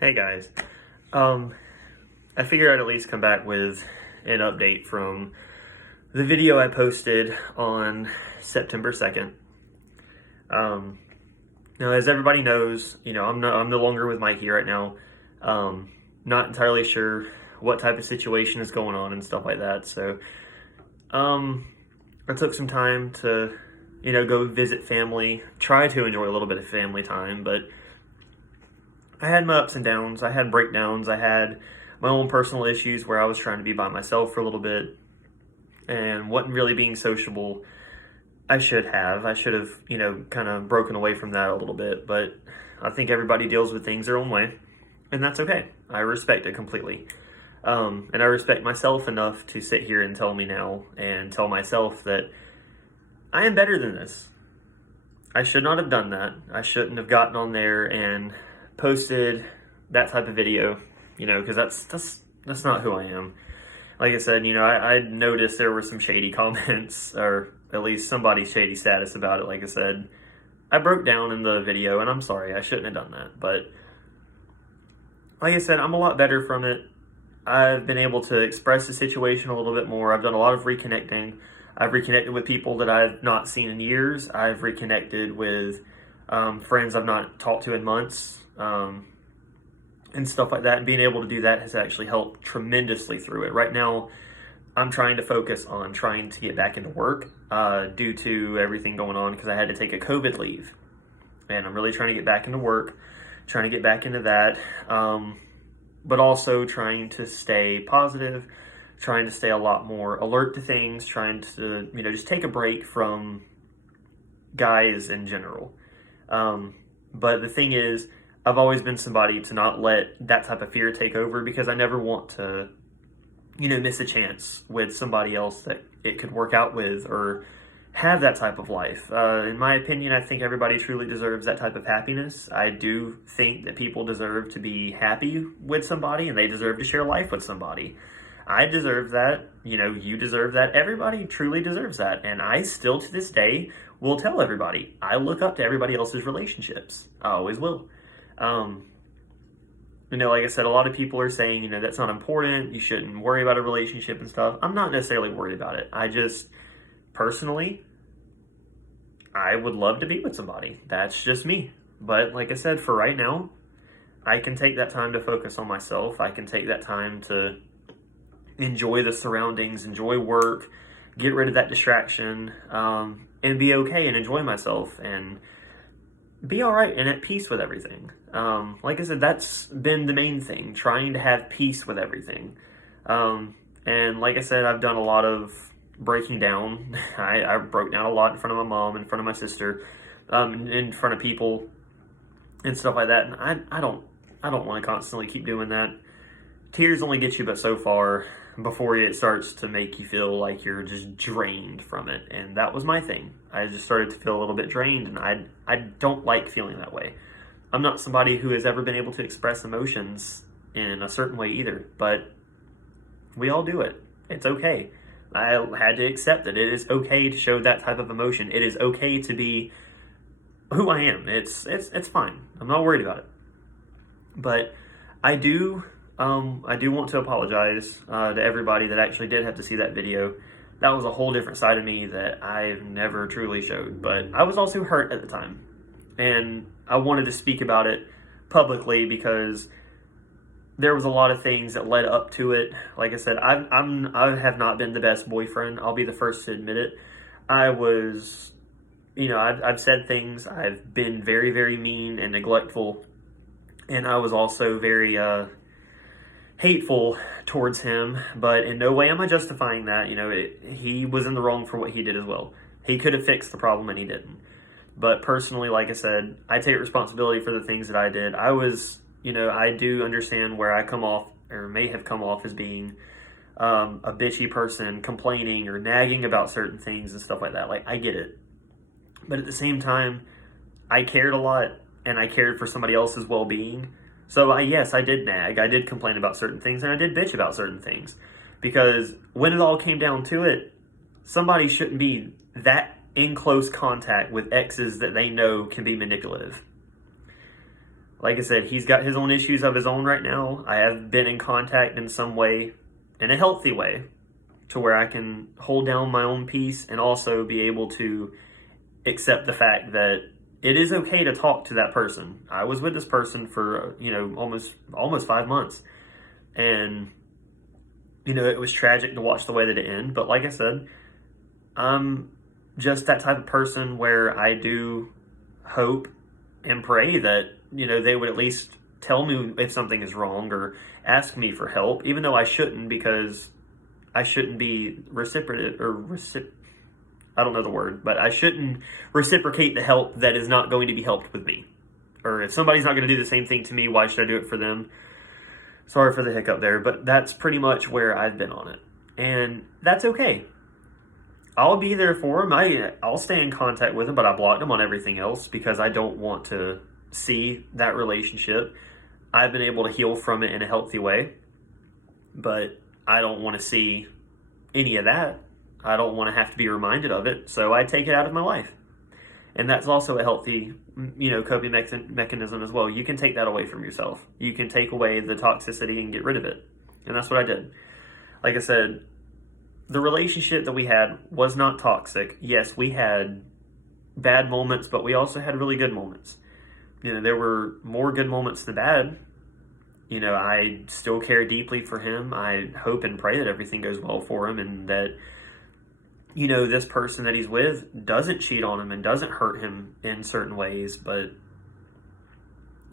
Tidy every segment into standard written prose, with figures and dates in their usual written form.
Hey guys. Um, I figured I'd at least come back with an update from the video I posted on September 2nd. Um, Now, as everybody knows, I'm no longer with Mikey right now. Not entirely sure what type of situation is going on and stuff like that. So, I took some time to, go visit family, try to enjoy a little bit of family time, but I had my ups and downs. I had breakdowns. I had my own personal issues where I was trying to be by myself for a little bit and wasn't really being sociable. I should have. I should have, kind of broken away from that a little bit. But I think everybody deals with things their own way, and that's okay. I respect it completely. And I respect myself enough to sit here and tell me now and tell myself that I am better than this. I should not have done that. I shouldn't have gotten on there and posted that type of video, because that's not who I am. Like I said, I noticed there were some shady comments, or at least somebody's shady status about it. Like I said, I broke down in the video, and I'm sorry, I shouldn't have done that. But like I said, I'm a lot better from it. I've been able to express the situation a little bit more. I've done a lot of reconnecting. I've reconnected with people that I've not seen in years. I've reconnected with friends I've not talked to in months, and stuff like that. And being able to do that has actually helped tremendously through it. Right now, I'm trying to focus on trying to get back into work due to everything going on, because I had to take a COVID leave. And I'm really trying to get back into work, trying to get back into that, but also trying to stay positive, trying to stay a lot more alert to things, trying to, just take a break from guys in general. But the thing is, I've always been somebody to not let that type of fear take over, because I never want to, miss a chance with somebody else that it could work out with or have that type of life. In my opinion, I think everybody truly deserves that type of happiness. I do think that people deserve to be happy with somebody, and they deserve to share life with somebody. I deserve that. You deserve that. Everybody truly deserves that. And I still, to this day, will tell everybody, I look up to everybody else's relationships. I always will. Like I said, a lot of people are saying, that's not important. You shouldn't worry about a relationship and stuff. I'm not necessarily worried about it. I just, personally, I would love to be with somebody. That's just me. But like I said, for right now, I can take that time to focus on myself. I can take that time to enjoy the surroundings, enjoy work, get rid of that distraction, and be okay and enjoy myself and be all right and at peace with everything. Like I said, that's been the main thing, trying to have peace with everything. And like I said, I've done a lot of breaking down. I broke down a lot in front of my mom, in front of my sister, in front of people and stuff like that. And I don't want to constantly keep doing that. Tears only get you but so far before it starts to make you feel like you're just drained from it. And that was my thing. I just started to feel a little bit drained, and I don't like feeling that way. I'm not somebody who has ever been able to express emotions in a certain way either, but we all do it. It's okay. I had to accept that it is okay to show that type of emotion. It is okay to be who I am. It's fine. I'm not worried about it. But I do want to apologize to everybody that actually did have to see that video. That was a whole different side of me that I've never truly showed. But I was also hurt at the time, and I wanted to speak about it publicly because there was a lot of things that led up to it. Like I said, I have not been the best boyfriend. I'll be the first to admit it. I was, I've said things. I've been very, very mean and neglectful, and I was also very hateful towards him. But in no way am I justifying that. He was in the wrong for what he did as well. He could have fixed the problem, and he didn't. But personally, like I said, I take responsibility for the things that I did. I do understand where I come off, or may have come off, as being a bitchy person, complaining or nagging about certain things and stuff like that. Like, I get it. But at the same time, I cared a lot, and I cared for somebody else's well-being. So yes, I did nag. I did complain about certain things, and I did bitch about certain things. Because when it all came down to it, somebody shouldn't be that in close contact with exes that they know can be manipulative. Like I said, he's got his own issues of his own right now. I have been in contact in some way, in a healthy way, to where I can hold down my own peace and also be able to accept the fact that it is okay to talk to that person. I was with this person for, almost 5 months. And, it was tragic to watch the way that it ended. But like I said, I'm just that type of person where I do hope and pray that, they would at least tell me if something is wrong or ask me for help, even though I shouldn't, because I shouldn't be I don't know the word, but I shouldn't reciprocate the help that is not going to be helped with me. Or if somebody's not going to do the same thing to me, why should I do it for them? Sorry for the hiccup there, but that's pretty much where I've been on it. And that's okay. I'll be there for him. I'll stay in contact with him, but I blocked him on everything else because I don't want to see that relationship. I've been able to heal from it in a healthy way, but I don't want to see any of that. I don't want to have to be reminded of it, so I take it out of my life. And that's also a healthy, coping mechanism as well. You can take that away from yourself. You can take away the toxicity and get rid of it. And that's what I did. Like I said, the relationship that we had was not toxic. Yes, we had bad moments, but we also had really good moments. There were more good moments than bad. I still care deeply for him. I hope and pray that everything goes well for him and that, this person that he's with doesn't cheat on him and doesn't hurt him in certain ways. But,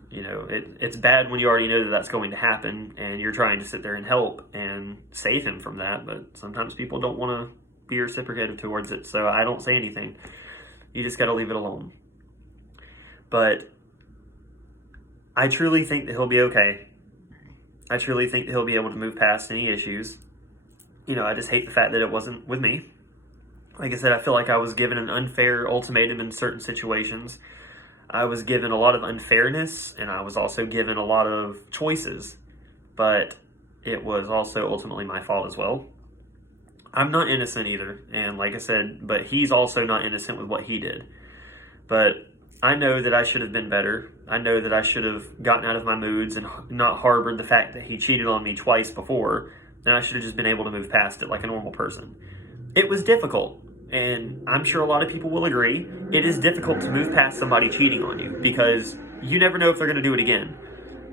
it's bad when you already know that that's going to happen and you're trying to sit there and help and save him from that. But sometimes people don't want to be reciprocative towards it. So I don't say anything. You just got to leave it alone. But I truly think that he'll be okay. I truly think that he'll be able to move past any issues. I just hate the fact that it wasn't with me. Like I said, I feel like I was given an unfair ultimatum in certain situations. I was given a lot of unfairness, and I was also given a lot of choices. But it was also ultimately my fault as well. I'm not innocent either, and like I said, but he's also not innocent with what he did. But I know that I should have been better. I know that I should have gotten out of my moods and not harbored the fact that he cheated on me twice before. And I should have just been able to move past it like a normal person. It was difficult, and I'm sure a lot of people will agree. It is difficult to move past somebody cheating on you because you never know if they're going to do it again.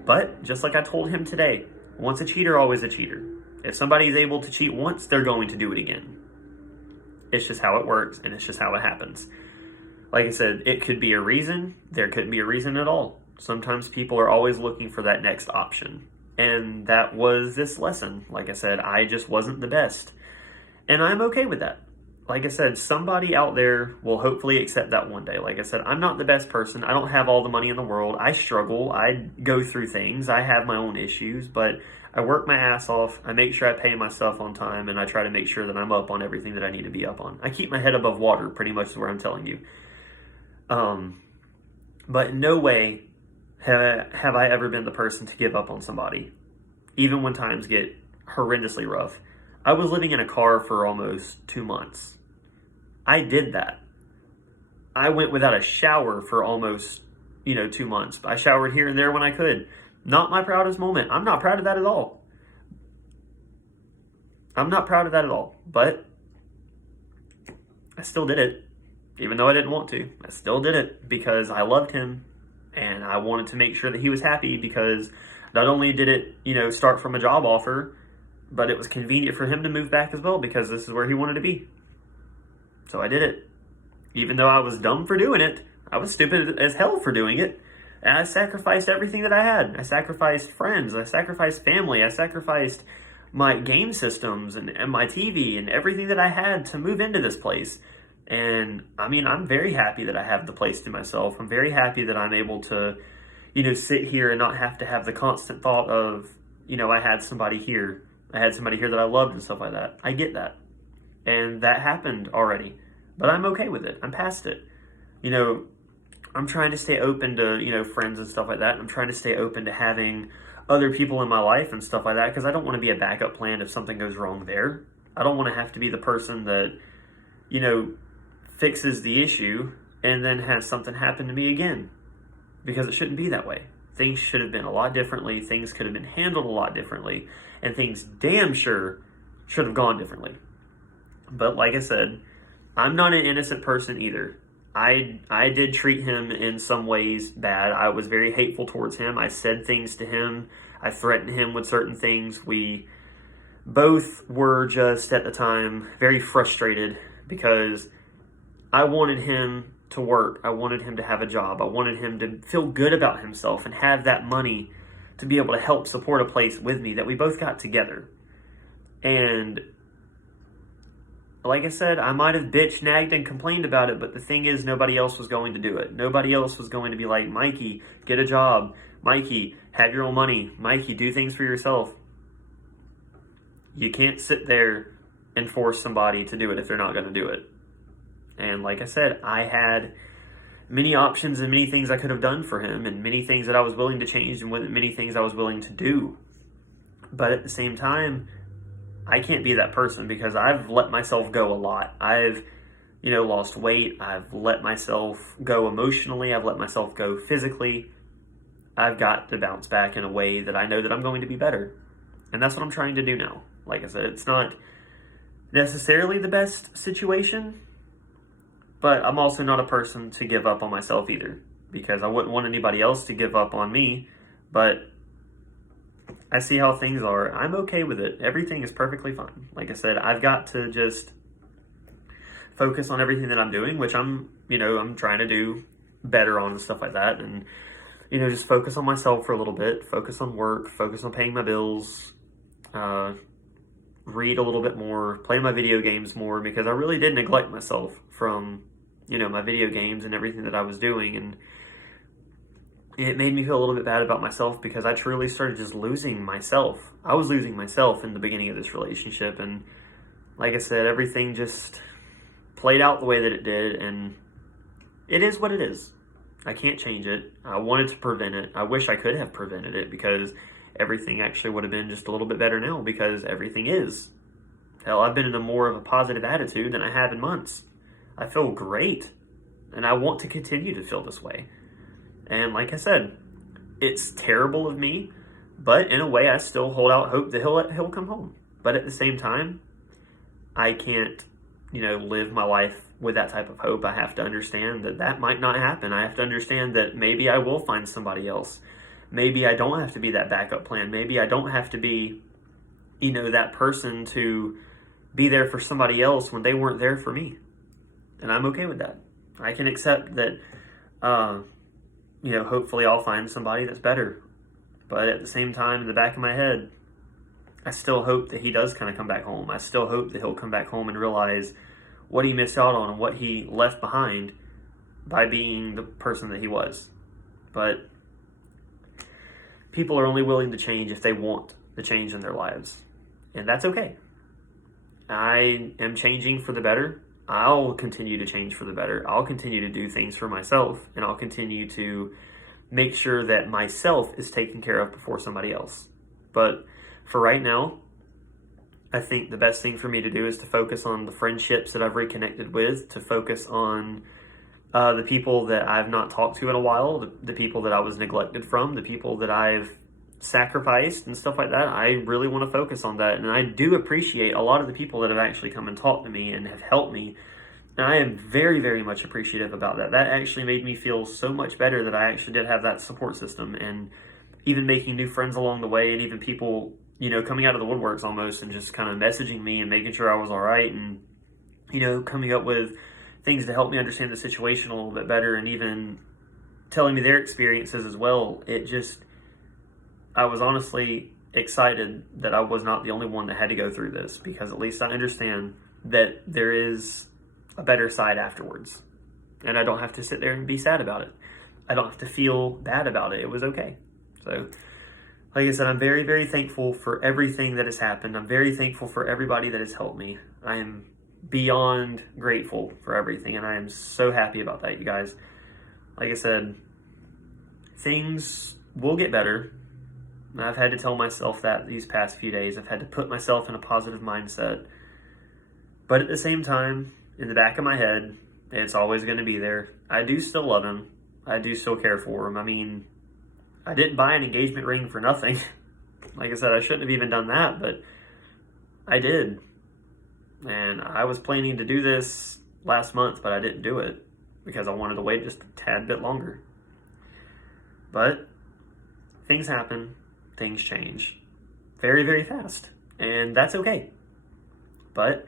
But just like I told him today, once a cheater, always a cheater. If somebody is able to cheat once, they're going to do it again. It's just how it works, and it's just how it happens. Like I said, it could be a reason. There couldn't be a reason at all. Sometimes people are always looking for that next option. And that was this lesson. Like I said, I just wasn't the best. And I'm okay with that. Like I said, somebody out there will hopefully accept that one day. Like I said, I'm not the best person. I don't have all the money in the world. I struggle. I go through things. I have my own issues. But I work my ass off. I make sure I pay my stuff on time. And I try to make sure that I'm up on everything that I need to be up on. I keep my head above water, pretty much is what I'm telling you. But in no way have I ever been the person to give up on somebody, even when times get horrendously rough. I was living in a car for almost 2 months. I did that. I went without a shower for almost, 2 months. I showered here and there when I could. Not my proudest moment. I'm not proud of that at all. But I still did it. Even though I didn't want to, I still did it because I loved him and I wanted to make sure that he was happy because not only did it, start from a job offer, but it was convenient for him to move back as well because this is where he wanted to be. So I did it. Even though I was dumb for doing it, I was stupid as hell for doing it. And I sacrificed everything that I had. I sacrificed friends. I sacrificed family. I sacrificed my game systems and my TV and everything that I had to move into this place. And I'm very happy that I have the place to myself. I'm very happy that I'm able to, sit here and not have to have the constant thought of, I had somebody here. I had somebody here that I loved and stuff like that. I get that. And that happened already. But I'm okay with it. I'm past it. I'm trying to stay open to, friends and stuff like that. I'm trying to stay open to having other people in my life and stuff like that because I don't want to be a backup plan if something goes wrong there. I don't want to have to be the person that, fixes the issue and then has something happen to me again because it shouldn't be that way. Things should have been a lot differently. Things could have been handled a lot differently. And things damn sure should have gone differently. But like I said, I'm not an innocent person either. I did treat him in some ways bad. I was very hateful towards him. I said things to him. I threatened him with certain things. We both were just at the time very frustrated because I wanted him to work. I wanted him to have a job. I wanted him to feel good about himself and have that money to be able to help support a place with me that we both got together. And like I said, I might have bitched, nagged, and complained about it, but the thing is, nobody else was going to do it. Nobody else was going to be like, Mikey, get a job. Mikey, have your own money. Mikey, do things for yourself. You can't sit there and force somebody to do it if they're not going to do it. And like I said, I had many options and many things I could have done for him and many things that I was willing to change and many things I was willing to do. But at the same time, I can't be that person because I've let myself go a lot. I've, lost weight. I've let myself go emotionally. I've let myself go physically. I've got to bounce back in a way that I know that I'm going to be better. And that's what I'm trying to do now. Like I said, it's not necessarily the best situation, but I'm also not a person to give up on myself either because I wouldn't want anybody else to give up on me, but I see how things are. I'm okay with it. Everything is perfectly fine. Like I said, I've got to just focus on everything that I'm doing, which I'm trying to do better on and stuff like that. And, just focus on myself for a little bit, focus on work, focus on paying my bills, read a little bit more, play my video games more, because I really did neglect myself from, my video games and everything that I was doing. And it made me feel a little bit bad about myself because I truly started just losing myself. I was losing myself in the beginning of this relationship. And like I said, everything just played out the way that it did. And it is what it is. I can't change it. I wanted to prevent it. I wish I could have prevented it because everything actually would have been just a little bit better now because everything is. Hell, I've been in more of a positive attitude than I have in months. I feel great. And I want to continue to feel this way. And like I said, it's terrible of me, but in a way I still hold out hope that he'll come home. But at the same time, I can't, live my life with that type of hope. I have to understand that might not happen. I have to understand that maybe I will find somebody else. Maybe I don't have to be that backup plan. Maybe I don't have to be, that person to be there for somebody else when they weren't there for me. And I'm okay with that. I can accept that, hopefully I'll find somebody that's better. But at the same time, in the back of my head, I still hope that he does kind of come back home. I still hope that he'll come back home and realize what he missed out on and what he left behind by being the person that he was. But people are only willing to change if they want the change in their lives. And that's okay. I am changing for the better. I'll continue to change for the better. I'll continue to do things for myself, and I'll continue to make sure that myself is taken care of before somebody else. But for right now, I think the best thing for me to do is to focus on the friendships that I've reconnected with, to focus on the people that I've not talked to in a while, the people that I was neglected from, the people that I've sacrificed and stuff like that. I really want to focus on that. And I do appreciate a lot of the people that have actually come and talked to me and have helped me. And I am very, very much appreciative about that. That actually made me feel so much better that I actually did have that support system, and even making new friends along the way, and even people, coming out of the woodworks almost and just kind of messaging me and making sure I was all right, and, coming up with things to help me understand the situation a little bit better, and even telling me their experiences as well. I was honestly excited that I was not the only one that had to go through this, because at least I understand that there is a better side afterwards. And I don't have to sit there and be sad about it. I don't have to feel bad about it. It was okay. So, like I said, I'm very, very thankful for everything that has happened. I'm very thankful for everybody that has helped me. I am beyond grateful for everything, and I am so happy about that, you guys. Like I said, things will get better. I've had to tell myself that these past few days. I've had to put myself in a positive mindset. But at the same time, in the back of my head, it's always going to be there. I do still love him. I do still care for him. I mean, I didn't buy an engagement ring for nothing. Like I said, I shouldn't have even done that, but I did. And I was planning to do this last month, but I didn't do it because I wanted to wait just a tad bit longer. But things happen, things change very, very fast, and that's okay. But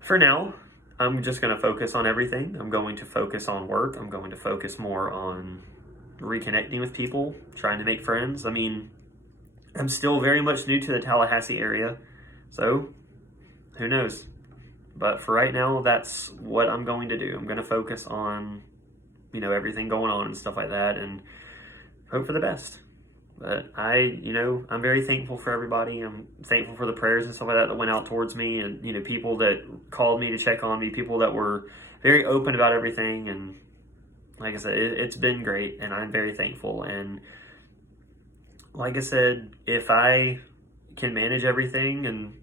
for now, I'm just going to focus on everything. I'm going to focus on work. I'm going to focus more on reconnecting with people, trying to make friends. I mean, I'm still very much new to the Tallahassee area, so who knows? But for right now, that's what I'm going to do. I'm going to focus on, everything going on and stuff like that, and hope for the best. But I'm very thankful for everybody. I'm thankful for the prayers and stuff like that went out towards me, and, people that called me to check on me, people that were very open about everything. And like I said, it's been great, and I'm very thankful. And like I said, if I can manage everything and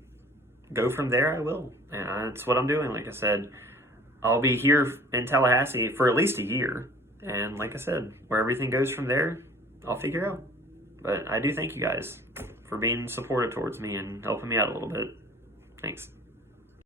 go from there, I will. And that's what I'm doing. Like I said, I'll be here in Tallahassee for at least a year. And like I said, where everything goes from there, I'll figure out. But I do thank you guys for being supportive towards me and helping me out a little bit. Thanks.